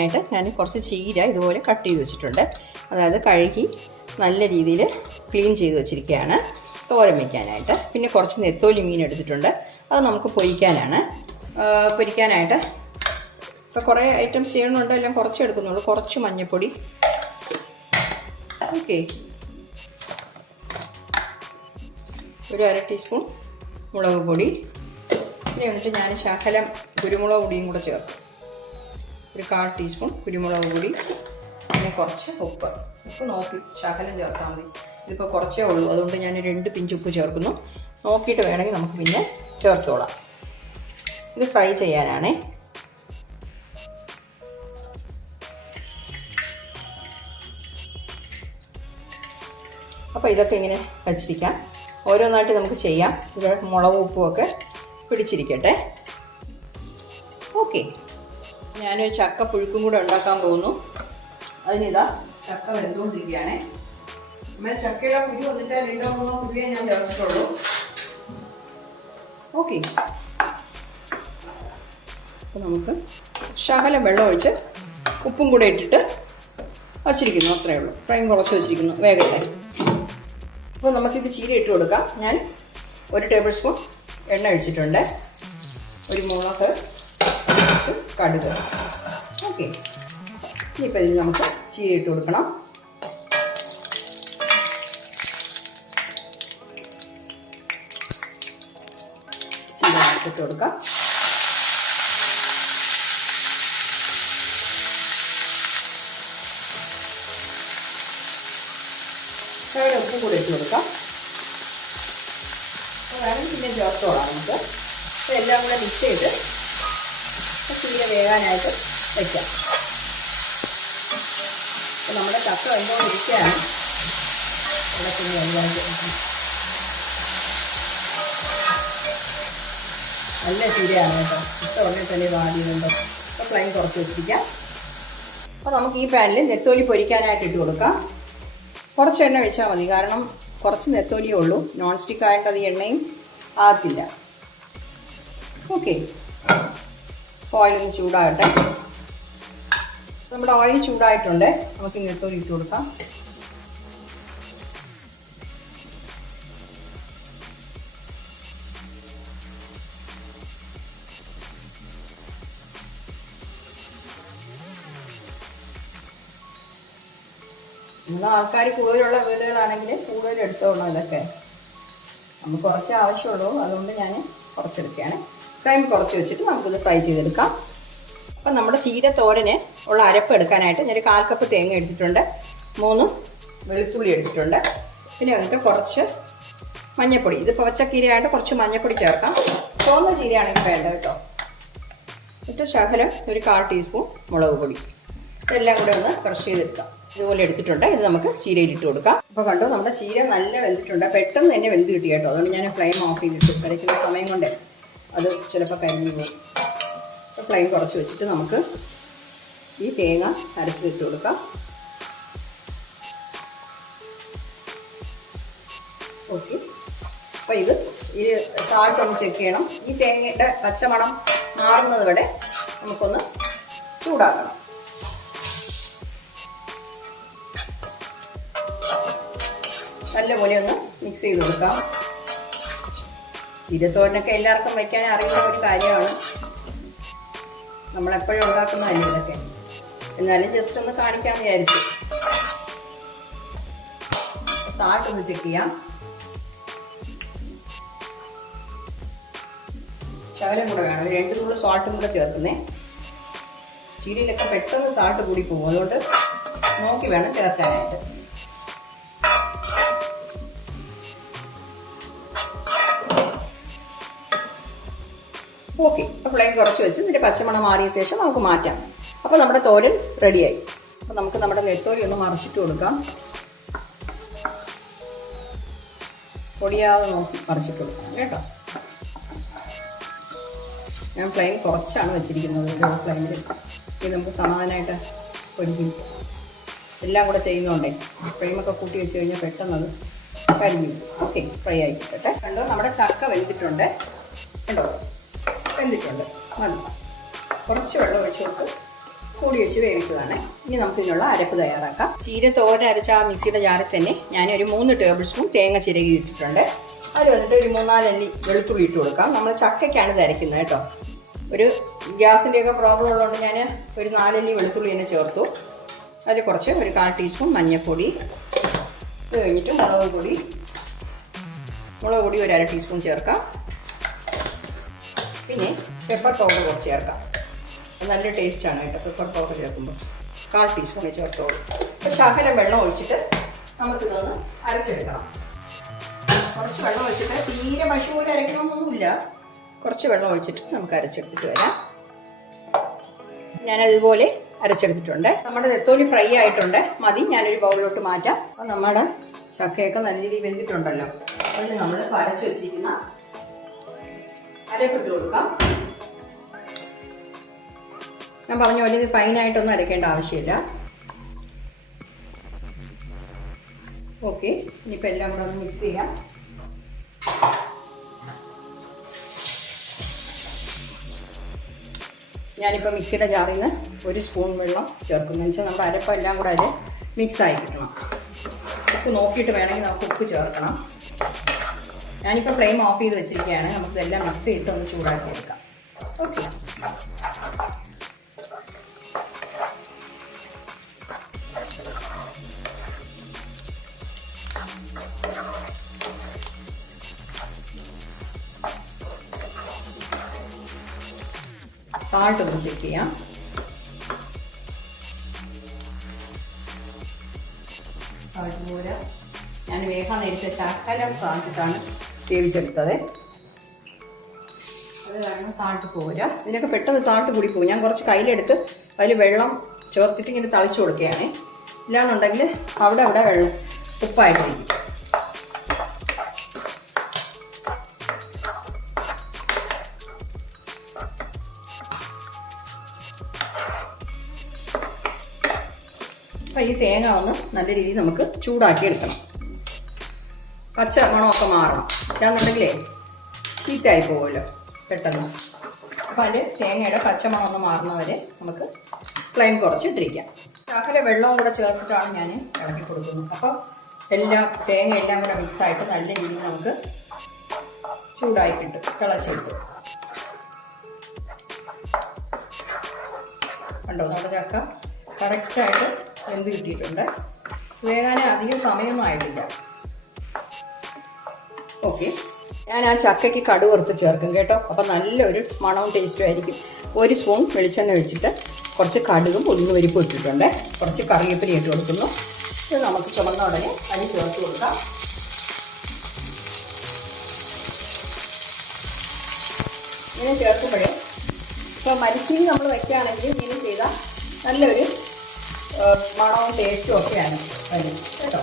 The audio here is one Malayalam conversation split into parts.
ആയിട്ട് ഞാൻ കുറച്ച് ചീര ഇതുപോലെ കട്ട് ചെയ്ത് വെച്ചിട്ടുണ്ട്. അതായത് കഴുകി നല്ല രീതിയിൽ ക്ലീൻ ചെയ്ത് വെച്ചിരിക്കുകയാണ്. തോരൻ വയ്ക്കാനായിട്ട് പിന്നെ കുറച്ച് നെത്തോലി മീൻ എടുത്തിട്ടുണ്ട്. അത് നമുക്ക് പൊരിക്കാനാണ്. പൊരിക്കാനായിട്ട് ഇപ്പോൾ കുറേ ഐറ്റംസ് ചെയ്യണമുണ്ട് എല്ലാം കുറച്ച് എടുക്കുന്നുള്ളൂ. കുറച്ച് മഞ്ഞൾപ്പൊടി ഓക്കെ ഒരു അര ടീസ്പൂൺ മുളക് പൊടി. പിന്നെ എന്നിട്ട് ഞാൻ ശകലം കുരുമുളക് പൊടിയും കൂടെ ചേർക്കും. ഒരു കാൽ ടീസ്പൂൺ കുരുമുളക് പൊടി പിന്നെ കുറച്ച് ഉപ്പ്. ഉപ്പ് നോക്കി ശകലം ചേർത്താൽ മതി. ഇതിപ്പോൾ കുറച്ചേ ഉള്ളൂ. അതുകൊണ്ട് ഞാൻ രണ്ട് പിഞ്ച് ഉപ്പ് ചേർക്കുന്നു. നോക്കിയിട്ട് വേണമെങ്കിൽ നമുക്ക് പിന്നെ ചേർത്തോളാം. ഇത് ഫ്രൈ ചെയ്യാനാണേ. അപ്പോൾ ഇതൊക്കെ ഇങ്ങനെ വച്ചിരിക്കാം. ഓരോന്നായിട്ട് നമുക്ക് ചെയ്യാം. ഇതിൽ മുളകും ഉപ്പും ഒക്കെ പിടിച്ചിരിക്കട്ടെ. ഓക്കെ. ഞാൻ ചക്ക പുഴുക്കും കൂടെ ഉണ്ടാക്കാൻ പോകുന്നു. അതിനിതാ ചക്ക വെന്തുകൊണ്ടിരിക്കുകയാണേ. എന്നാൽ ചക്കയുടെ കുരു വന്നിട്ട് രണ്ടോ മൂന്നോ കുരുവേ ഞാൻ ചേർത്തിട്ടുള്ളൂ. ഓക്കെ. അപ്പോൾ നമുക്ക് ശകലം വെള്ളം ഒഴിച്ച് ഉപ്പും കൂടെ ഇട്ടിട്ട് വച്ചിരിക്കുന്നു. അത്രയേ ഉള്ളൂ. ഫ്രൈം കുറച്ച് വെച്ചിരിക്കുന്നു. വേഗത്തെ. അപ്പോൾ നമുക്കിത് ചീര ഇട്ട് കൊടുക്കാം. ഞാൻ ഒരു ടേബിൾ സ്പൂൺ എണ്ണ ഒഴിച്ചിട്ടുണ്ട്. ഒരു മുളക് കുറച്ച് കടുക്. ഓക്കെ ഇനിയിപ്പോൾ ഇതിന് നമുക്ക് ചീരിട്ട് കൊടുക്കണം. ചീര ഇട്ട് കൊടുക്കാം. ശകലം ഉപ്പും കൂടെ ഇട്ട് കൊടുക്കാം. അതാണ് പിന്നെ ചേർത്തോളാം നമുക്ക്. എല്ലാം കൂടെ മിക്സ് ചെയ്ത് ചീര വേകാനായിട്ട് വയ്ക്കാം അപ്പം നമ്മുടെ ഇവിടെ പിന്നെ എല്ലാം ചേർക്കും. നല്ല ചീരയാണ് കേട്ടോ. ഇഷ്ടം തന്നെ വാടിയുണ്ട് അപ്പോൾ ഫ്ലൈം കുറച്ച് വെച്ചിരിക്കാം. അപ്പോൾ നമുക്ക് ഈ പാനിൽ നെത്തോലി പൊരിക്കാനായിട്ട് ഇട്ട് കൊടുക്കാം. കുറച്ച് എണ്ണ വെച്ചാൽ മതി. കാരണം കുറച്ച് നെത്തോലിയേ ഉള്ളൂ. നോൺ സ്റ്റിക്ക് ആയിട്ട് അത് എണ്ണയും ആകത്തില്ല. ഓക്കെ ഓയിൽ ഒന്ന് ചൂടാകട്ടെ. നമ്മുടെ ഓയിൽ ചൂടായിട്ടുണ്ട്. നമുക്ക് ഒരു ഇട്ട് കൊടുക്കാം. ഇന്ന് ആൾക്കാർ കൂടുതലുള്ള വീടുകളാണെങ്കിൽ കൂടുതൽ എടുത്തോളണം ഇതൊക്കെ. നമുക്ക് കുറച്ച് ആവശ്യമുള്ളൂ. അതുകൊണ്ട് ഞാൻ കുറച്ചെടുക്കുകയാണ്. ഫ്രൈം കുറച്ച് വെച്ചിട്ട് നമുക്കിത് ഫ്രൈ ചെയ്തെടുക്കാം. അപ്പം നമ്മുടെ ചീര തോരന് ഉള്ള അരപ്പ് എടുക്കാനായിട്ട് ഞാൻ ഒരു കാൽ കപ്പ് തേങ്ങ എടുത്തിട്ടുണ്ട്. മൂന്ന് വെളുത്തുള്ളി എടുത്തിട്ടുണ്ട്. പിന്നെ വന്നിട്ട് കുറച്ച് മഞ്ഞപ്പൊടി. ഇത് പച്ചക്കീരയായിട്ട് കുറച്ച് മഞ്ഞപ്പൊടി ചേർക്കാം. ചുവന്ന ചീരയാണെങ്കിൽ വേണ്ട കേട്ടോ. എന്നിട്ട് ശകലം ഒരു കാൽ ടീസ്പൂൺ മുളക് പൊടി. ഇതെല്ലാം കൂടെ ഒന്ന് ക്രഷ് ചെയ്തെടുക്കാം. ഇതുപോലെ എടുത്തിട്ടുണ്ട്. ഇത് നമുക്ക് ചീരയിൽ ഇട്ട് കൊടുക്കാം. അപ്പോൾ കണ്ടു നമ്മുടെ ചീര നല്ല വെന്തിട്ടുണ്ട്. പെട്ടെന്ന് തന്നെ വെന്ത് കിട്ടി കേട്ടോ. അതുകൊണ്ട് ഞാൻ ഫ്ലെയിം ഓഫ് ചെയ്തിട്ട് കരയ്ക്കുന്ന സമയം കൊണ്ട്. അത് ചിലപ്പോൾ കരിഞ്ഞു പോകും. ഫ്ലെയിം കുറച്ച് വെച്ചിട്ട് നമുക്ക് ഈ തേങ്ങ അരച്ചിട്ട് കൊടുക്കാം. ഓക്കെ അപ്പോൾ ഇത് ഈ സാൾട്ട് ഒന്ന് ചെക്ക് ചെയ്യണം. ഈ തേങ്ങയുടെ പച്ചമണം മാറുന്നത് വരെ നമുക്കൊന്ന് ചൂടാക്കണം. നല്ലപോലെ ഒന്ന് മിക്സ് ചെയ്ത് കൊടുക്കാം. ഇരത്തോരനൊക്കെ എല്ലാവർക്കും വയ്ക്കാൻ അറിയുന്ന ഒരു കാര്യമാണ്. നമ്മളെപ്പോഴും ഉണ്ടാക്കുന്നതല്ലേ ഇതൊക്കെ എന്നാലും ജസ്റ്റ് ഒന്ന് കാണിക്കാമെന്ന് വിചാരിച്ചു. താട്ടൊന്ന് ചെക്ക് ചെയ്യാം. ശകലം കൂടെ വേണം. രണ്ട് നൂറ് സാൾട്ടും കൂടെ ചേർക്കുന്നേ. ചീരയിലൊക്കെ പെട്ടെന്ന് സാൾട്ട് കൂടി പോകും. അതുകൊണ്ട് നോക്കി വേണം ചേർക്കാനായിട്ട്. ഓക്കെ അപ്പോൾ ഫ്ലെയിം കുറച്ച് വെച്ച് ഇതിന്റെ പച്ചമണം മാറിയ ശേഷം നമുക്ക് മാറ്റാം. അപ്പോൾ നമ്മുടെ തോരൻ റെഡിയായി. അപ്പോൾ നമുക്ക് നമ്മുടെ നെത്തോലി ഒന്ന് മറച്ചിട്ട് കൊടുക്കാം. പൊടിയാതെ നോക്കി മറിച്ചിട്ട് കൊടുക്കാം കേട്ടോ. ഞാൻ ഫ്ലെയിം കുറച്ചാണ് വെച്ചിരിക്കുന്നത് ഫ്ലെയിമിൽ ഇത് നമുക്ക് സമാധാനമായിട്ട് പൊരിക്കും. എല്ലാം കൂടെ ചെയ്യുന്നതുകൊണ്ടേ ഫ്ലെയിമൊക്കെ കൂട്ടി വെച്ച് കഴിഞ്ഞാൽ പെട്ടെന്ന് അത് കരിഞ്ഞു ഓക്കെ ഫ്രൈ ആയി കിട്ടട്ടെ. കണ്ടോ നമ്മുടെ ചക്ക വെന്തിട്ടുണ്ട്. കണ്ടോ? വെന്തിട്ടുണ്ട് മതി കുറച്ച് വെള്ളം ഒഴിച്ച് കൊടുത്ത്. കൂടി വെച്ച് വേവിച്ചതാണ്. ഇനി നമുക്ക് ഇതിനുള്ള അരപ്പ് തയ്യാറാക്കാം. ചീര തോരൻ അരച്ച ആ മിക്സിയുടെ ജാറിൽ തന്നെ ഞാൻ ഒരു മൂന്ന് ടേബിൾ സ്പൂൺ തേങ്ങ ചിരകി ഇട്ടിട്ടുണ്ട്. അതിൽ വന്നിട്ട് ഒരു മൂന്നാലല്ലി വെളുത്തുള്ളി ഇട്ട് കൊടുക്കാം. നമ്മൾ ചക്കയ്ക്കാണ് ഇത് കേട്ടോ. ഒരു ഗ്യാസിന്റെയൊക്കെ പ്രോബ്ലം ഉള്ളതുകൊണ്ട് ഞാൻ ഒരു നാലല്ലി വെളുത്തുള്ളി തന്നെ ചേർത്തു. അതിൽ കുറച്ച് ഒരു കാൽ ടീസ്പൂൺ മഞ്ഞൾപ്പൊടി. ഇത് കഴിഞ്ഞിട്ട് മുളക് പൊടി. മുളക് പൊടി ഒരു അര ടീസ്പൂൺ ചേർക്കാം. പിന്നെ പെപ്പർ പൗഡർ കുറച്ച് ചേർക്കാം. നല്ല ടേസ്റ്റാണ് കേട്ടോ പെപ്പർ പൗഡർ ചേർക്കുമ്പോൾ. കാൽ ടീസ്പൂണിൽ ചേർത്തോളൂ. അപ്പോൾ ശകലം വെള്ളം ഒഴിച്ചിട്ട് നമുക്കിതൊന്ന് അരച്ചെടുക്കണം. കുറച്ച് വെള്ളം ഒഴിച്ചിട്ട് തീരെ പശുപോലെ അരയ്ക്കണമെന്നൊന്നുമില്ല കുറച്ച് വെള്ളം ഒഴിച്ചിട്ട് നമുക്ക് അരച്ചെടുത്തിട്ട് വരാം. ഞാനതുപോലെ അരച്ചെടുത്തിട്ടുണ്ട്. നമ്മുടെ നെത്തോലി ഫ്രൈ ആയിട്ടുണ്ട്. മതി ഞാനൊരു ബൗളിലോട്ട് മാറ്റാം. അപ്പോൾ നമ്മുടെ ചക്കയൊക്കെ നല്ല രീതിയിൽ വെന്തിട്ടുണ്ടല്ലോ. അതിൽ നമ്മൾ അരച്ച് വെച്ചിരിക്കുന്ന അരപ്പിട്ട് കൊടുക്കാം. ഞാൻ പറഞ്ഞ പോലെ ഇത് ഫൈനായിട്ടൊന്നും അരക്കേണ്ട ആവശ്യമില്ല. ഓക്കെ ഇനിയിപ്പോൾ എല്ലാം കൂടെ ഒന്ന് മിക്സ് ചെയ്യാം. ഞാനിപ്പോൾ മിക്സിയുടെ ജാറിൽ നിന്ന് ഒരു സ്പൂൺ വെള്ളം ചേർക്കുന്നു. വെച്ചാൽ നമ്മുടെ അരപ്പം എല്ലാം കൂടെ അതിൽ മിക്സ് ആയി കിട്ടണം. ഉപ്പ് നോക്കിയിട്ട് വേണമെങ്കിൽ നമുക്ക് ഉപ്പ് ചേർക്കണം. ഞാനിപ്പോൾ ഫ്ലെയിം ഓഫ് ചെയ്ത് വെച്ചിരിക്കുകയാണ്. നമുക്ക് ഇതെല്ലാം മിക്സ് ചെയ്തിട്ട് ഒന്ന് ചൂടാക്കി എടുക്കാം. ഓക്കെ സാൾട്ട് ഒന്ന് ചെക്ക് ചെയ്യാം. അതുപോലെ ഞാൻ വേഗം നേരിട്ട് ശകലം സാൾട്ടിട്ടാണ് വേവിച്ചെടുത്തത്. അത് കാരണം സാൾട്ട് പോരാ. ഇതിനൊക്കെ പെട്ടെന്ന് സാൾട്ട് കൂടി പോകും. ഞാൻ കുറച്ച് കയ്യിലെടുത്ത് അതിൽ വെള്ളം ചേർത്തിട്ട് ഇങ്ങനെ തളിച്ചു കൊടുക്കുകയാണ്. ഇല്ലാന്നുണ്ടെങ്കിൽ അവിടെ അവിടെ വെള്ളം ഉപ്പായിട്ടിരിക്കും. അപ്പം ഈ തേങ്ങ ഒന്ന് നല്ല രീതിയിൽ നമുക്ക് ചൂടാക്കി എടുക്കണം. പച്ച മണമൊക്കെ മാറണം. ഇല്ലാന്നുണ്ടെങ്കിലേ ചീത്തയായി പോകുമല്ലോ പെട്ടെന്ന്. അപ്പം അതിൽ തേങ്ങയുടെ പച്ചമണം ഒന്ന് മാറുന്നവരെ നമുക്ക് ഫ്ലെയിം കുറച്ചിട്ടിരിക്കാം. ചാക്കര വെള്ളവും കൂടെ ചേർത്തിട്ടാണ് ഞാൻ ഇളക്കി കൊടുക്കുന്നത്. അപ്പം എല്ലാം തേങ്ങ എല്ലാം കൂടെ മിക്സായിട്ട് നല്ല രീതിയിൽ നമുക്ക് ചൂടായി കിട്ടും തിളച്ചിട്ടും കണ്ടോ നമ്മുടെ ചക്ക കറക്റ്റായിട്ട് വെന്ത് കിട്ടിയിട്ടുണ്ട്. വേകാൻ അധികം സമയമൊന്നും ആയിട്ടില്ല. ഓക്കെ ഞാൻ ആ ചക്കയ്ക്ക് കടു വറുത്ത് ചേർക്കും കേട്ടോ. അപ്പം നല്ലൊരു മണവും ടേസ്റ്റും ആയിരിക്കും. ഒരു സ്പൂൺ വെളിച്ചെണ്ണ ഒഴിച്ചിട്ട് കുറച്ച് കടുകും ഉഴുന്ന് പരിപ്പും ഇട്ടിട്ടുണ്ട്. കുറച്ച് കറിവേപ്പില ഇട്ട് കൊടുക്കുന്നു. ഇത് നമുക്ക് ചുമന്ന ഉടനെ അരി ചേർത്ത് കൊടുക്കാം. ഇങ്ങനെ ചേർക്കുമ്പോഴേ ഇപ്പോൾ മരിച്ചീനി നമ്മൾ വയ്ക്കുകയാണെങ്കിൽ ഇങ്ങനെ ചെയ്താൽ നല്ലൊരു മണവും ടേസ്റ്റും ഒക്കെയാണ് വരും കേട്ടോ?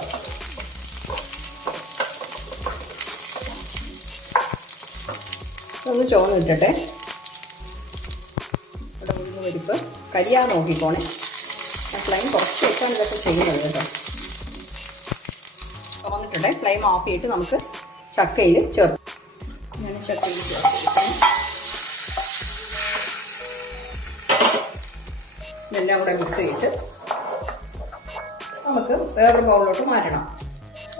ഒന്ന് ചോന്ന് ഇട്ടട്ടെ ഇവിടെ ഉഴുന്ന് പരിപ്പ്. കരിയാ നോക്കിക്കോണേ ഞാൻ ഫ്ലെയിം കുറച്ച് വെച്ചാണ് ഇതൊക്കെ ചെയ്യുന്നത് കേട്ടോ. ചോന്നിട്ടുണ്ടേ ഫ്ലെയിം ഓഫ് ചെയ്തിട്ട് നമുക്ക് ചക്കയിൽ ചേർത്ത് ഞാൻ ചക്കയിൽ ചേർത്തിരിക്കാം ഇതെല്ലാം കൂടെ മിക്സ് ചെയ്തിട്ട് നമുക്ക് വേറൊരു ബൗളിലോട്ട് മാറ്റണം.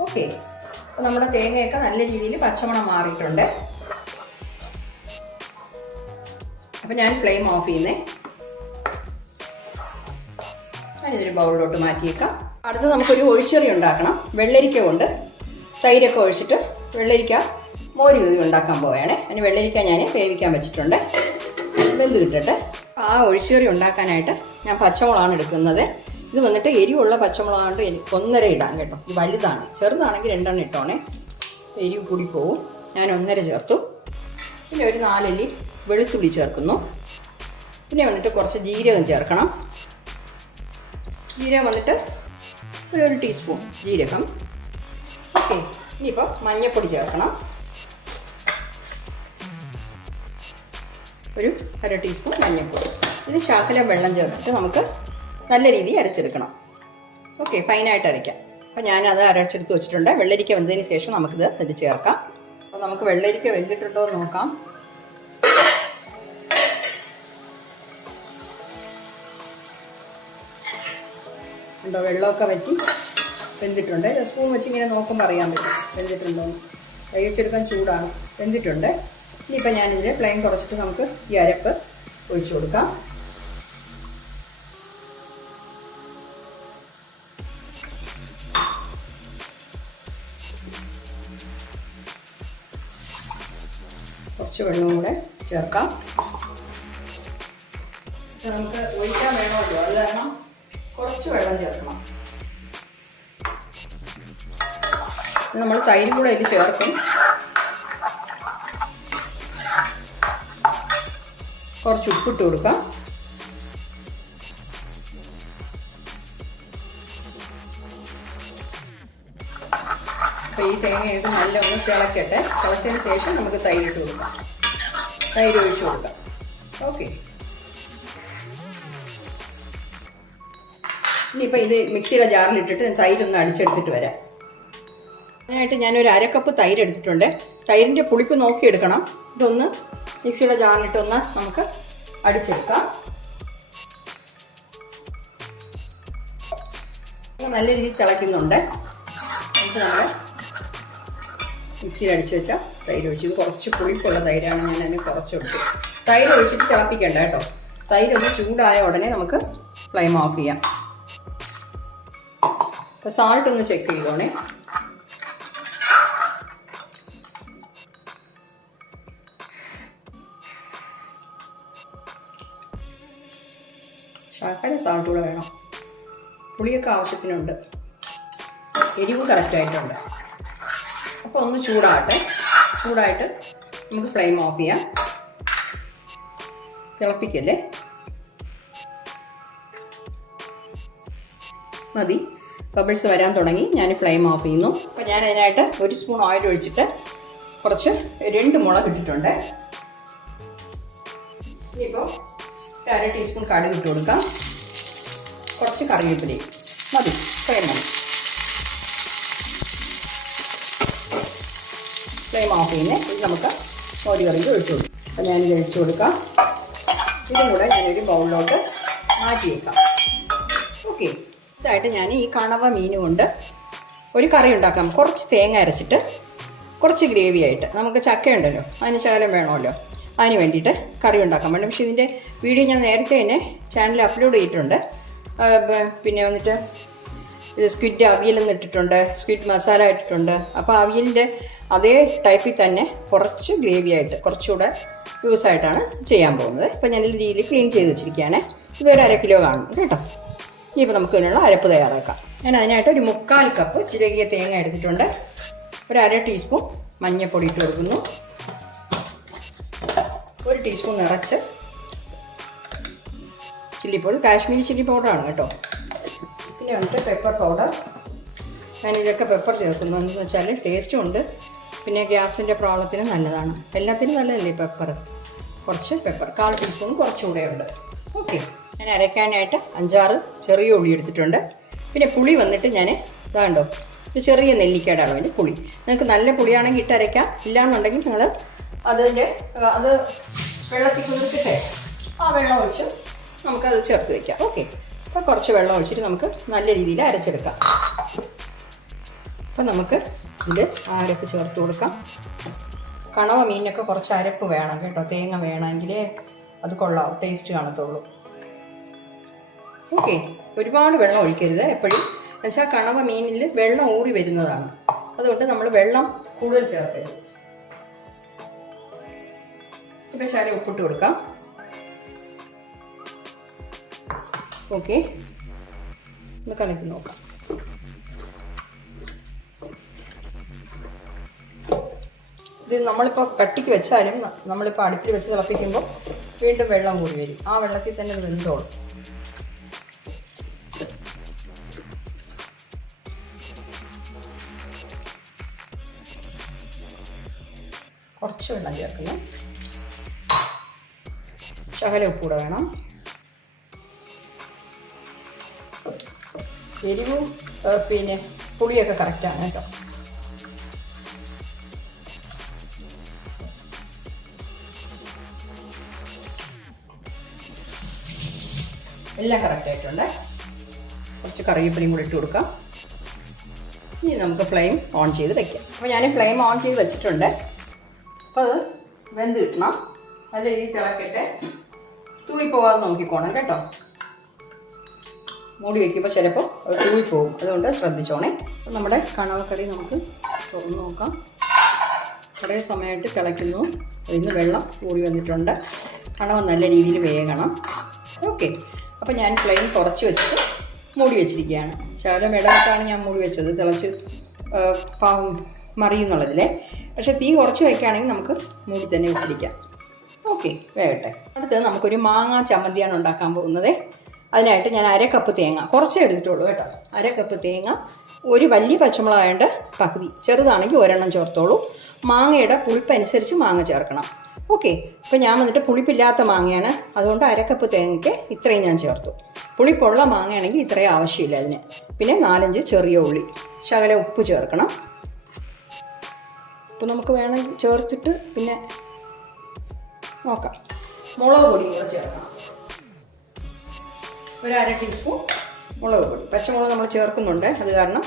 ഓക്കെ അപ്പോൾ നമ്മുടെ തേങ്ങയൊക്കെ നല്ല രീതിയിൽ പച്ചമണം മാറിയിട്ടുണ്ട്. അപ്പം ഞാൻ ഫ്ലെയിം ഓഫ് ചെയ്യുന്നേ. ഞാനിതൊരു ബൗളിലോട്ട് മാറ്റിയേക്കാം. അടുത്ത് നമുക്കൊരു ഒഴിച്ചെറി ഉണ്ടാക്കണം. വെള്ളരിക്ക കൊണ്ട് തൈരൊക്കെ ഒഴിച്ചിട്ട് വെള്ളരിക്ക മോര് കറി ഉണ്ടാക്കാൻ പോവുകയാണ്. അതിന് വെള്ളരിക്ക ഞാൻ വേവിക്കാൻ വെച്ചിട്ടുണ്ട്. വെന്ത് കിട്ടട്ടെ ആ ഒഴിച്ചെറി ഉണ്ടാക്കാനായിട്ട് ഞാൻ പച്ചമുളകാണ് എടുക്കുന്നത്. ഇത് വന്നിട്ട് എരിവുള്ള പച്ചമുളകാണ്ട് എനിക്ക് ഒന്നര ഇടാം കേട്ടോ. വലുതാണ്. ചെറുതാണെങ്കിൽ രണ്ടെണ്ണം ഇട്ടോണേ. എരിവ് കൂടി പോവും. ഞാൻ ഒന്നര ചേർത്തു. പിന്നെ ഒരു നാലല്ലി വെളുത്തുള്ളി ചേർക്കുന്നു. പിന്നെ വന്നിട്ട് കുറച്ച് ജീരകം ചേർക്കണം. ജീരകം വന്നിട്ട് ഒരു ഒരു ടീസ്പൂൺ ജീരകം. ഓക്കെ ഇനിയിപ്പോൾ മഞ്ഞൾപ്പൊടി ചേർക്കണം. ഒരു അര ടീസ്പൂൺ മഞ്ഞൾപ്പൊടി ഇത് ശാഖല വെള്ളം ചേർത്തിട്ട് നമുക്ക് നല്ല രീതിയിൽ അരച്ചെടുക്കണം. ഓക്കെ ഫൈനായിട്ട് അരയ്ക്കാം. അപ്പോൾ ഞാനത് അരച്ചെടുത്ത് വെച്ചിട്ടുണ്ട്. വെള്ളരിക്ക വന്നതിന് ശേഷം നമുക്കിത് അത് ചേർക്കാം. അപ്പോൾ നമുക്ക് വെള്ളരിക്ക വെന്തിട്ടുണ്ടോ എന്ന് നോക്കാം. ഉണ്ടോ വെള്ളമൊക്കെ വറ്റി വെന്തിട്ടുണ്ട്. സ്പൂൺ വെച്ച് ഇങ്ങനെ നോക്കുമ്പോൾ അറിയാൻ പറ്റും വെന്തിട്ടുണ്ടോ എന്ന്. കൈ വെച്ചെടുക്കാൻ ചൂടാണ്. വെന്തിട്ടുണ്ട്. ഇനിയിപ്പോൾ ഞാനിതിൽ പ്ലെയിൻ കുറച്ചിട്ട് നമുക്ക് ഈ അരപ്പ് ഒഴിച്ചു കൊടുക്കാം. കുറച്ച് വെള്ളവും കൂടെ ചേർക്കാം. നമുക്ക് ഒഴിക്കാൻ വേണമല്ലോ. അത് കാരണം കുറച്ച് വെള്ളം ചേർക്കണം. നമ്മൾ തൈര് കൂടെ അതിൽ ചേർക്കും. കുറച്ച് ഉപ്പിട്ട് കൊടുക്കാം. അപ്പോൾ ഈ തേങ്ങയൊക്കെ നല്ല ഒന്ന് തിളക്കട്ടെ. തിളച്ചതിന് ശേഷം നമുക്ക് തൈരിട്ട് കൊടുക്കാം. തൈര് ഒഴിച്ച് കൊടുക്കാം. ഓക്കെ. ഇനിയിപ്പോൾ ഇത് മിക്സിയുടെ ജാറിലിട്ടിട്ട് തൈരൊന്ന് അടിച്ചെടുത്തിട്ട് വരാം. അതിനായിട്ട് ഞാനൊരു അരക്കപ്പ് തൈര് എടുത്തിട്ടുണ്ട്. തൈരിന്റെ പുളിപ്പ് നോക്കിയെടുക്കണം ഇതൊന്ന് മിക്സിയുടെ ജാറിലിട്ടൊന്ന് നമുക്ക് അടിച്ചെടുക്കാം. നല്ല രീതിയിൽ തിളയ്ക്കുന്നുണ്ട്. നമുക്ക് നമ്മൾ മിക്സിയിൽ അടിച്ചു വെച്ച തൈര് ഒഴിച്ച്. ഇത് കുറച്ച് പുളിപ്പുള്ള തൈരാണ് ഞാൻ അതിന് കുറച്ചെടുത്തു തൈര് ഒഴിച്ചിട്ട് തിളപ്പിക്കേണ്ട കേട്ടോ. തൈര് ഒന്ന് ചൂടായ ഉടനെ നമുക്ക് ഫ്ലെയിം ഓഫ് ചെയ്യാം. അപ്പോൾ സാൾട്ട് ഒന്ന് ചെക്ക് ചെയ്തോണേ. ശർക്കര സാൾട്ട് കൂടെ വേണം. പുളിയൊക്കെ ആവശ്യത്തിനുണ്ട്. എരിവ് കറക്റ്റായിട്ടുണ്ട് അപ്പോൾ ഒന്ന് ചൂടാകട്ടെ. ചൂടായിട്ട് നമുക്ക് ഫ്ലെയിം ഓഫ് ചെയ്യാം. തിളപ്പിക്കല്ലേ? മതി. ബബിൾസ് വരാൻ തുടങ്ങി. ഞാൻ ഫ്ലെയിം ഓഫ് ചെയ്യുന്നു. അപ്പോൾ ഞാൻ അതിനായിട്ട് ഒരു സ്പൂൺ ഓയിൽ ഒഴിച്ചിട്ട് കുറച്ച് രണ്ട് മുളക് ഇട്ടിട്ടുണ്ട്. ഇനിയിപ്പോൾ അര ടീസ്പൂൺ കടുക് ഇട്ട് കൊടുക്കാം. കുറച്ച് കറിവേപ്പിലയും. മതി. ഫ്ലെയിം മതി ഫ്ലെയിം ഓഫ് ചെയ്യുന്നേ. ഇത് നമുക്ക് മോരി കറിക്ക് ഒഴിച്ചു കൊടുക്കും. അപ്പോൾ ഞാനിത് ഒഴിച്ചു കൊടുക്കാം. ഇതും കൂടെ ഞാനൊരു ബൗളിലോട്ട് മാറ്റി വെക്കാം ഓക്കെ. ഇതായിട്ട് ഞാൻ ഈ കണവ മീനുകൊണ്ട് കൊണ്ട് ഒരു കറി ഉണ്ടാക്കാം. കുറച്ച് തേങ്ങ അരച്ചിട്ട് കുറച്ച് ഗ്രേവി ആയിട്ട്. നമുക്ക് ചക്കയുണ്ടല്ലോ അതിന് ശകലം വേണമല്ലോ. അതിന് വേണ്ടിയിട്ട് കറി ഉണ്ടാക്കാൻ വേണ്ടി പക്ഷേ ഇതിന്റെ വീഡിയോ ഞാൻ നേരത്തെ തന്നെ ചാനലിൽ അപ്ലോഡ് ചെയ്തിട്ടുണ്ട്. പിന്നെ വന്നിട്ട് ഇത് സ്ക്വിഡ് അവിയലെന്ന് ഇട്ടിട്ടുണ്ട് സ്ക്വിഡ് മസാല ഇട്ടിട്ടുണ്ട്. അപ്പോൾ അവിയലിന്റെ അതേ ടൈപ്പിൽ തന്നെ കുറച്ച് ഗ്രേവി ആയിട്ട് കുറച്ചുകൂടെ ആയിട്ടാണ് ചെയ്യാൻ പോകുന്നത്. ഇപ്പോൾ ഞാൻ രീതിയിൽ ക്ലീൻ ചെയ്ത് വെച്ചിരിക്കുകയാണ്. ഇതൊരു അര കിലോ കാണും കേട്ടോ. ഇനിയിപ്പോൾ നമുക്ക് ഇതിനുള്ള അരപ്പ് തയ്യാറാക്കാം. ഞാൻ അതിനായിട്ട് ഒരു മുക്കാൽ കപ്പ് ചിരകിയ തേങ്ങ എടുത്തിട്ടുണ്ട്. ഒരു അര ടീസ്പൂൺ മഞ്ഞൾപ്പൊടി ഇട്ട് കൊടുക്കുന്നു. ഒരു ടീസ്പൂൺ നിറച്ച് ചില്ലി പൗഡർ കാശ്മീരി ചില്ലി ആണ് കേട്ടോ. പിന്നെ വന്നിട്ട് പെപ്പർ പൗഡർ ഞാൻ ഇതൊക്കെ പെപ്പർ ചേർക്കുന്നു. എന്ന് വെച്ചാൽ ടേസ്റ്റും ഉണ്ട്. പിന്നെ ഗ്യാസിന്റെ പ്രോബ്ലത്തിന് നല്ലതാണ്. എല്ലാത്തിനും നല്ലതല്ലേ പെപ്പർ കുറച്ച് പെപ്പർ കാൽ ടീസ്പൂൺ കുറച്ചുകൂടെ ഉണ്ട്. ഓക്കെ ഞാൻ അരയ്ക്കാനായിട്ട് അഞ്ചാറ് ചെറിയ ഉള്ളി എടുത്തിട്ടുണ്ട്. പിന്നെ പുളി വന്നിട്ട് ഞാൻ ഇതാണ്ടോ ഒരു ചെറിയ നെല്ലിക്കയുടെ അളവിന് പുളി. നിങ്ങൾക്ക് നല്ല പുളിയാണെങ്കിൽ ഇട്ട് അരയ്ക്കാം. ഇല്ലാന്നുണ്ടെങ്കിൽ നിങ്ങൾ അതിന്റെ അത് വെള്ളത്തിൽ കുതിർത്തിട്ടേ ആ വെള്ളം ഒഴിച്ച് നമുക്കത് ചേർത്ത് വയ്ക്കാം ഓക്കെ. അപ്പോൾ കുറച്ച് വെള്ളം ഒഴിച്ചിട്ട് നമുക്ക് നല്ല രീതിയിൽ അരച്ചെടുക്കാം. അപ്പം നമുക്ക് ഇതിൽ അരപ്പ് ചേർത്ത് കൊടുക്കാം. കണവ മീനൊക്കെ കുറച്ച് അരപ്പ് വേണം കേട്ടോ. തേങ്ങ വേണമെങ്കിലേ അത് കൊള്ളാം ടേസ്റ്റ് കാണത്തുള്ളൂ. ഓക്കെ ഒരുപാട് വെള്ളം ഒഴിക്കരുത്. എപ്പോഴും എന്നുവെച്ചാൽ കണവ മീനിൽ വെള്ളം ഊറി വരുന്നതാണ്. അതുകൊണ്ട് നമ്മൾ വെള്ളം കൂടുതൽ ചേർക്കരുത്. ഇപ്പം ശാല ഉപ്പിട്ട് കൊടുക്കാം. ഓക്കെ ഒന്ന് കലക്കി നോക്കാം. ഇത് നമ്മളിപ്പോൾ കട്ടിക്ക് വെച്ചാലും നമ്മളിപ്പോൾ അടുപ്പിൽ വെച്ച് തിളപ്പിക്കുമ്പോൾ വീണ്ടും വെള്ളം കൂടി വരും. ആ വെള്ളത്തിൽ തന്നെ ഇത് വെന്തോളും. കുറച്ച് വെള്ളം ചേർക്കണം. ശകല ഉപ്പൂടെ വേണം. എരിവും പിന്നെ പുളിയൊക്കെ കറക്റ്റാണ് കേട്ടോ. എല്ലാം കറക്റ്റ് ആയിട്ടുണ്ട്. കുറച്ച് കറിവേപ്പിലയും കൂടി ഇട്ട് കൊടുക്കാം. ഇനി നമുക്ക് ഫ്ലെയിം ഓൺ ചെയ്ത് വെക്കാം. അപ്പോൾ ഞാൻ ഫ്ലെയിം ഓൺ ചെയ്ത് വെച്ചിട്ടുണ്ട്. അപ്പോൾ അത് വെന്ത് കിട്ടണം. നല്ല രീതിയിൽ തിളക്കട്ടെ. തൂവി പോകാതെ നോക്കിക്കോണം കേട്ടോ. മൂടി വയ്ക്കുമ്പോൾ ചിലപ്പോൾ അത് പോകും അതുകൊണ്ട് ശ്രദ്ധിച്ചോണേ. അപ്പം നമ്മുടെ കണവക്കറി നമുക്ക് തുറന്ന് നോക്കാം. കുറേ സമയമായിട്ട് തിളയ്ക്കുന്നു. അതിന് വെള്ളം കൂടി വന്നിട്ടുണ്ട്. കണവ നല്ല രീതിയിൽ വേകണം. ഓക്കെ. അപ്പം ഞാൻ ഫ്ലെയിം കുറച്ച് വെച്ചിട്ട് മൂടി വെച്ചിരിക്കുകയാണ്. ശകലം ഇടവിട്ടാണ് ഞാൻ മൂടി വെച്ചത്. തിളച്ച് പാവം മറിയുന്നുള്ളതിലെ. പക്ഷേ തീ കുറച്ച് വയ്ക്കുകയാണെങ്കിൽ നമുക്ക് മൂടി തന്നെ വെച്ചിരിക്കാം. ഓക്കെ വേകട്ടെ അടുത്തത് നമുക്കൊരു മാങ്ങ ചമ്മന്തിയാണ് ഉണ്ടാക്കാൻ പോകുന്നത്. അതിനായിട്ട് ഞാൻ അര കപ്പ് തേങ്ങ കുറച്ചേ എടുത്തിട്ടുള്ളൂ കേട്ടോ. അര കപ്പ് തേങ്ങ ഒരു വലിയ പച്ചമുളകായതുകൊണ്ട് പകുതി. ചെറുതാണെങ്കിൽ ഒരെണ്ണം ചേർത്തോളൂ. മാങ്ങയുടെ പുളിപ്പനുസരിച്ച് മാങ്ങ ചേർക്കണം. ഓക്കെ അപ്പോൾ ഞാൻ വന്നിട്ട് പുളിപ്പില്ലാത്ത മാങ്ങയാണ്. അതുകൊണ്ട് അരക്കപ്പ് കപ്പ് തേങ്ങയ്ക്ക് ഇത്രയും ഞാൻ ചേർത്തു. പുളിപ്പുള്ള മാങ്ങയാണെങ്കിൽ ഇത്രയും ആവശ്യമില്ല അതിന്. പിന്നെ നാലഞ്ച് ചെറിയ ഉള്ളി. ശകല ഉപ്പ് ചേർക്കണം. ഉപ്പ് നമുക്ക് വേണമെങ്കിൽ ചേർത്തിട്ട് പിന്നെ നോക്കാം. മുളക് പൊടി കൂടെ ചേർക്കണം. ഒരു അര ടീസ്പൂൺ മുളക് പൊടി. പച്ചമുളക് നമ്മൾ ചേർക്കുന്നുണ്ട്. അത് കാരണം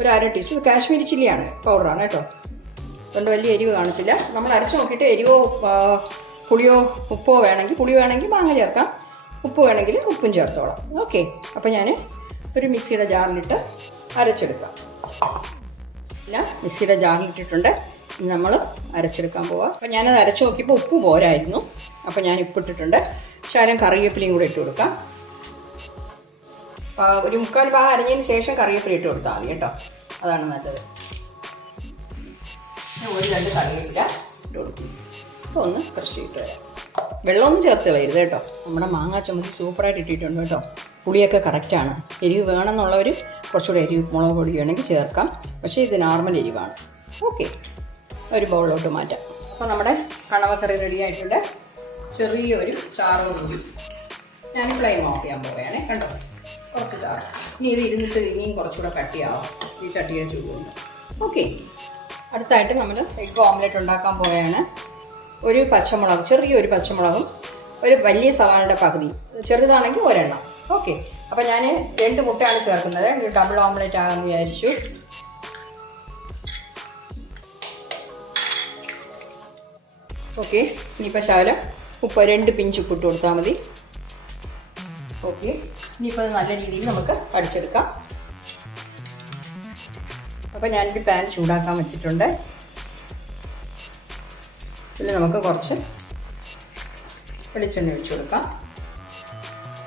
ഒരു അര ടീസ്പൂൺ കാശ്മീരി ചില്ലിയാണ് പൗഡറാണ് കേട്ടോ. അതുകൊണ്ട് വലിയ എരിവ് കാണത്തില്ല. നമ്മൾ അരച്ച് നോക്കിയിട്ട് എരിവോ പുളിയോ ഉപ്പോ വേണമെങ്കിൽ പുളി വേണമെങ്കിൽ മാങ്ങ ചേർക്കാം. ഉപ്പ് വേണമെങ്കിൽ ഉപ്പും ചേർത്തോളാം. ഓക്കെ. അപ്പോൾ ഞാൻ ഒരു മിക്സിയുടെ ജാറിലിട്ട് അരച്ചെടുക്കാം. എല്ലാം മിക്സിയുടെ ജാറിലിട്ടിട്ടുണ്ട്. നമ്മൾ അരച്ചെടുക്കാൻ പോവാം. അപ്പം ഞാനത് അരച്ച് നോക്കിയപ്പോൾ ഉപ്പ് പോരായിരുന്നു. അപ്പം ഞാൻ ഉപ്പിട്ടിട്ടുണ്ട് ശകലം കറിവേപ്പിലയും കൂടെ ഇട്ട് കൊടുക്കാം. ഒരു മുക്കാൽ ഭാഗം അരഞ്ഞതിന് ശേഷം കറിവേപ്പില ഇട്ട് കൊടുത്താൽ മതി കേട്ടോ. അതാണ് നല്ലത്. ഒരു രണ്ട് കറിവേപ്പില ഇട്ട് കൊടുക്കും. അപ്പോൾ ഒന്ന് ഫ്രഷ് ഇട്ട് വരാം വെള്ളമൊന്നും ചേർത്ത് കളയരുത് കേട്ടോ. നമ്മുടെ മാങ്ങാ ചമ്മന്തി സൂപ്പറായിട്ട് ഇട്ടിട്ടുണ്ട് കേട്ടോ. പുളിയൊക്കെ കറക്റ്റാണ് എരിവ് വേണമെന്നുള്ളവർ കുറച്ചുകൂടെ എരിവ് മുളക് പൊടി വേണമെങ്കിൽ ചേർക്കാം. പക്ഷേ ഇത് നോർമൽ എരിവാണ്. ഓക്കെ ഒരു ബൗളിലോട്ട് മാറ്റാം. അപ്പോൾ നമ്മുടെ കണവക്കറി റെഡി ആയിട്ടുണ്ട്. ചെറിയൊരു ചാറ് കൂടി. ഞാൻ ഫ്ലെയിം ഓഫ് ചെയ്യാൻ പോവുകയാണ്. കണ്ടോ? കുറച്ച് ചാറ്. ഇനി ഇത് ഇരുന്നിട്ട് ഇനിയും കുറച്ചുകൂടെ കട്ടിയാവാം ഈ ചട്ടിയുടെ ചൂടുകൊണ്ട്. ഓക്കെ അടുത്തായിട്ട് നമ്മൾ എഗ് ഓംലെറ്റ് ഉണ്ടാക്കാൻ പോവുകയാണ്. ഒരു പച്ചമുളക് ചെറിയൊരു പച്ചമുളകും ഒരു വലിയ സവാളയുടെ പകുതി. ചെറുതാണെങ്കിൽ ഒരെണ്ണം. ഓക്കെ അപ്പോൾ ഞാൻ രണ്ട് മുട്ടയാണ് ചേർക്കുന്നത്. ഡബിൾ ഓംലെറ്റ് ആകാമെന്ന് വിചാരിച്ചു. ഓക്കെ ഇനിയിപ്പോൾ ശകലം. ഉപ്പ് രണ്ട് പിഞ്ച് ഉപ്പിട്ട് കൊടുത്താൽ മതി. ഓക്കെ ഇനിയിപ്പോൾ അത് നല്ല രീതിയിൽ നമുക്ക് അടിച്ചെടുക്കാം. അപ്പോൾ ഞാനൊരു പാൻ ചൂടാക്കാൻ വെച്ചിട്ടുണ്ട്. ഇതിൽ നമുക്ക് കുറച്ച് വെളിച്ചെണ്ണ ഒഴിച്ചു കൊടുക്കാം.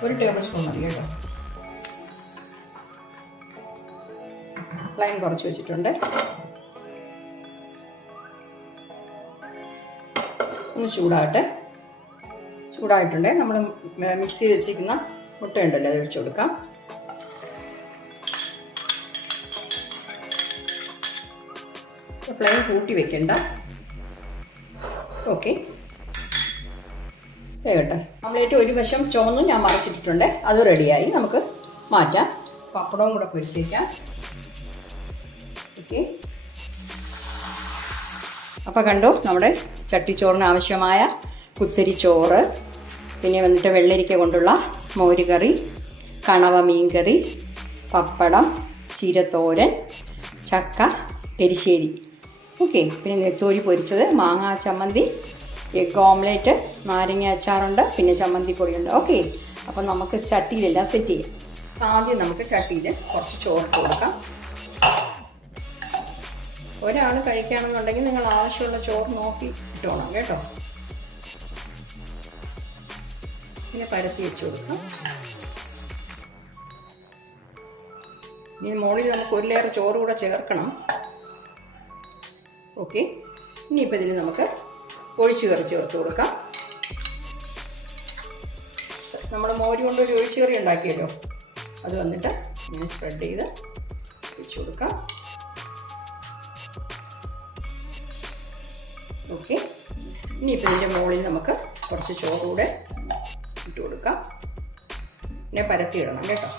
ഒരു ടേബിൾ സ്പൂൺ മതി കേട്ടോ. ലൈൻ കുറച്ച് വെച്ചിട്ടുണ്ട്. ഒന്ന് ചൂടാകട്ടെ. ചൂടായിട്ടുണ്ട്. നമ്മൾ മിക്സ് ചെയ്ത് വെച്ചിരിക്കുന്ന മുട്ടയുണ്ടല്ലോ അത് ഒഴിച്ചു കൊടുക്കാം. ഫ്ലെയിം കൂട്ടി വെക്കണ്ട. ഓക്കെ വേകട്ടെ നമ്മളേറ്റ് ഒരു വശം ചുവന്നും ഞാൻ മറച്ചിട്ടിട്ടുണ്ട്. അത് റെഡിയായി നമുക്ക് മാറ്റാം. പപ്പടവും കൂടെ പൊരിച്ചേക്കാം. ഓക്കെ അപ്പോൾ കണ്ടു നമ്മുടെ ചട്ടിച്ചോറിന് ആവശ്യമായ കുത്തിരി ചോറ് പിന്നെ വന്നിട്ട് വെള്ളരിക്ക കൊണ്ടുള്ള മോരുകറി കണവ മീൻകറി പപ്പടം ചീരത്തോരൻ ചക്ക എരിശ്ശേരി. ഓക്കെ പിന്നെ നെത്തോലി പൊരിച്ചത് മാങ്ങാ ചമ്മന്തി എഗ് ഓംലേറ്റ് നാരങ്ങ അച്ചാറുണ്ട് പിന്നെ ചമ്മന്തി പൊടിയുണ്ട്. ഓക്കെ അപ്പം നമുക്ക് ചട്ടിയിലെല്ലാം സെറ്റ് ചെയ്യാം. ആദ്യം നമുക്ക് ചട്ടിയിൽ കുറച്ച് ചോറ് കൊടുക്കാം. ഒരാൾ കഴിക്കുകയാണെന്നുണ്ടെങ്കിൽ നിങ്ങൾ ആവശ്യമുള്ള ചോറ് നോക്കി ഇട്ടോണം കേട്ടോ. പിന്നെ പരത്തി വെച്ച് കൊടുക്കാം. ഇനി മുകളിൽ നമുക്ക് ഒരു ലെയർ ചോറ് കൂടെ ചേർക്കണം. ഓക്കെ. ഇനിയിപ്പോൾ ഇതിന് നമുക്ക് ഒഴിച്ചു കറി ചേർത്ത് കൊടുക്കാം. നമ്മൾ മോര് കൊണ്ടൊരു ഒരു ഒഴിച്ചു കറി ഉണ്ടാക്കിയല്ലോ. അത് വന്നിട്ട് ഇങ്ങനെ സ്പ്രെഡ് ചെയ്ത് വെച്ച് കൊടുക്കാം. ഓക്കെ ഇനിയിപ്പോൾ ഇതിന്റെ മുകളിൽ നമുക്ക് കുറച്ച് ചോറ് കൂടെ ഇട്ട് കൊടുക്കാം. പിന്നെ പരത്തി ഇടണം കേട്ടോ.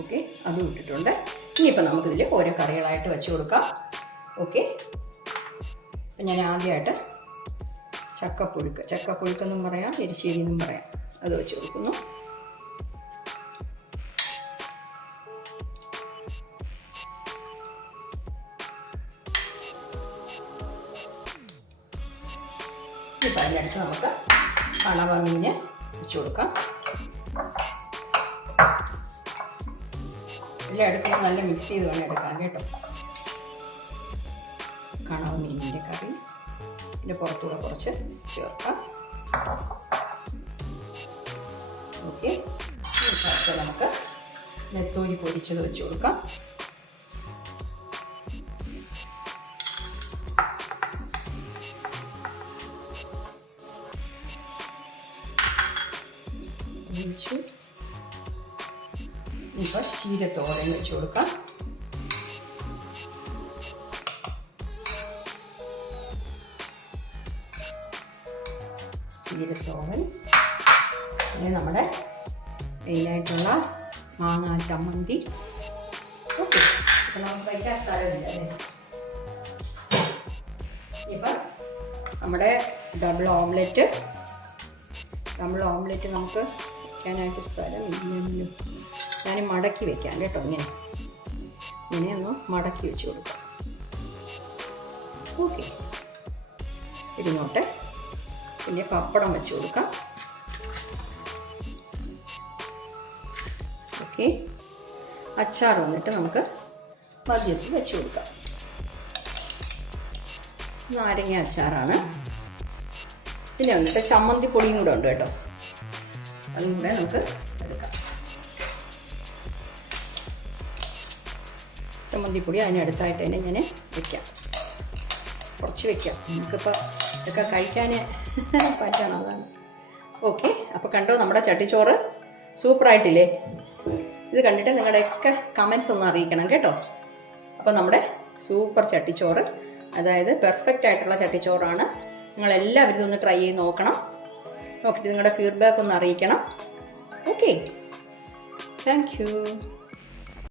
ഓക്കെ അതും ഇട്ടിട്ടുണ്ട്. ഇനിയിപ്പോൾ നമുക്കിതിൽ ഓരോ കറികളായിട്ട് വെച്ച് കൊടുക്കാം. ഓക്കെ ഞാൻ ആദ്യമായിട്ട് ചക്കപ്പുഴുക്ക്. ചക്കപ്പുഴുക്കെന്നും പറയാം എരിശ്ശേരി എന്നും പറയാം. അത് വെച്ച് കൊടുക്കുന്നു. അതിനടുത്ത് നമുക്ക് കണവ വെച്ച് കൊടുക്കാം. എല്ലാം എടുക്കുമ്പോൾ നല്ല മിക്സ് ചെയ്ത് വേണം എടുക്കാൻ കേട്ടോ. കണവ മീനിന്റെ കറി. ഇതിന്റെ പുറത്തൂടെ കുറച്ച് ചേർക്കാം. ഓക്കെ. ഈ നമുക്ക് നെത്തോലി പൊടിച്ചത് വെച്ച് കൊടുക്കാം. ഇപ്പം ചീരത്തോരൻ വെച്ച് കൊടുക്കാം. ചീരത്തോരൻ പിന്നെ നമ്മുടെ മെയിനായിട്ടുള്ള മാങ്ങ ചമ്മന്തി. ഓക്കെ. ഇപ്പം നമുക്ക് കഴിക്കാൻ സ്ഥലമില്ല ഇപ്പം നമ്മുടെ ഡബിൾ ഓംലെറ്റ് ഡബിൾ ഓംലെറ്റ് നമുക്ക് വയ്ക്കാനായിട്ട് സ്ഥലം ഇല്ലല്ലോ ഞാൻ മടക്കി വെക്കാം കേട്ടോ ഇങ്ങനെ. ഇങ്ങനെ ഒന്ന് മടക്കി വെച്ച് കൊടുക്കാം. ഓക്കെ. ഇരുന്നോട്ടെ. പിന്നെ പപ്പടം വെച്ച് കൊടുക്കാം. ഓക്കെ അച്ചാർ വന്നിട്ട് നമുക്ക് മദ്യത്തിൽ വെച്ച് കൊടുക്കാം. നാരങ്ങ അച്ചാറാണ്. പിന്നെ വന്നിട്ട് ചമ്മന്തി പൊടിയും കൂടെ ഉണ്ട് കേട്ടോ. അതും കൂടെ നമുക്ക് എടുക്കാം. ചമ്മന്തിപ്പൊടി അതിനടുത്തായിട്ട് തന്നെ ഞാൻ വെക്കാം. കുറച്ച് വെക്കാം. നമുക്കിപ്പോൾ ഇതൊക്കെ കഴിക്കാൻ പറ്റണം അതാണ്. ഓക്കെ അപ്പോൾ കണ്ടോ നമ്മുടെ ചട്ടിച്ചോറ്? സൂപ്പറായിട്ടില്ലേ? ഇത് കണ്ടിട്ട് നിങ്ങളുടെയൊക്കെ കമൻസ് ഒന്ന് അറിയിക്കണം കേട്ടോ. അപ്പോൾ നമ്മുടെ സൂപ്പർ ചട്ടിച്ചോറ് അതായത് പെർഫെക്റ്റ് ആയിട്ടുള്ള ചട്ടിച്ചോറാണ്. നിങ്ങളെല്ലാവരും ഇതൊന്ന് ട്രൈ ചെയ്ത് നോക്കണം. നോക്കിയിട്ട് നിങ്ങളുടെ ഫീഡ്ബാക്ക് ഒന്ന് അറിയിക്കണം. ഓക്കെ. Thank you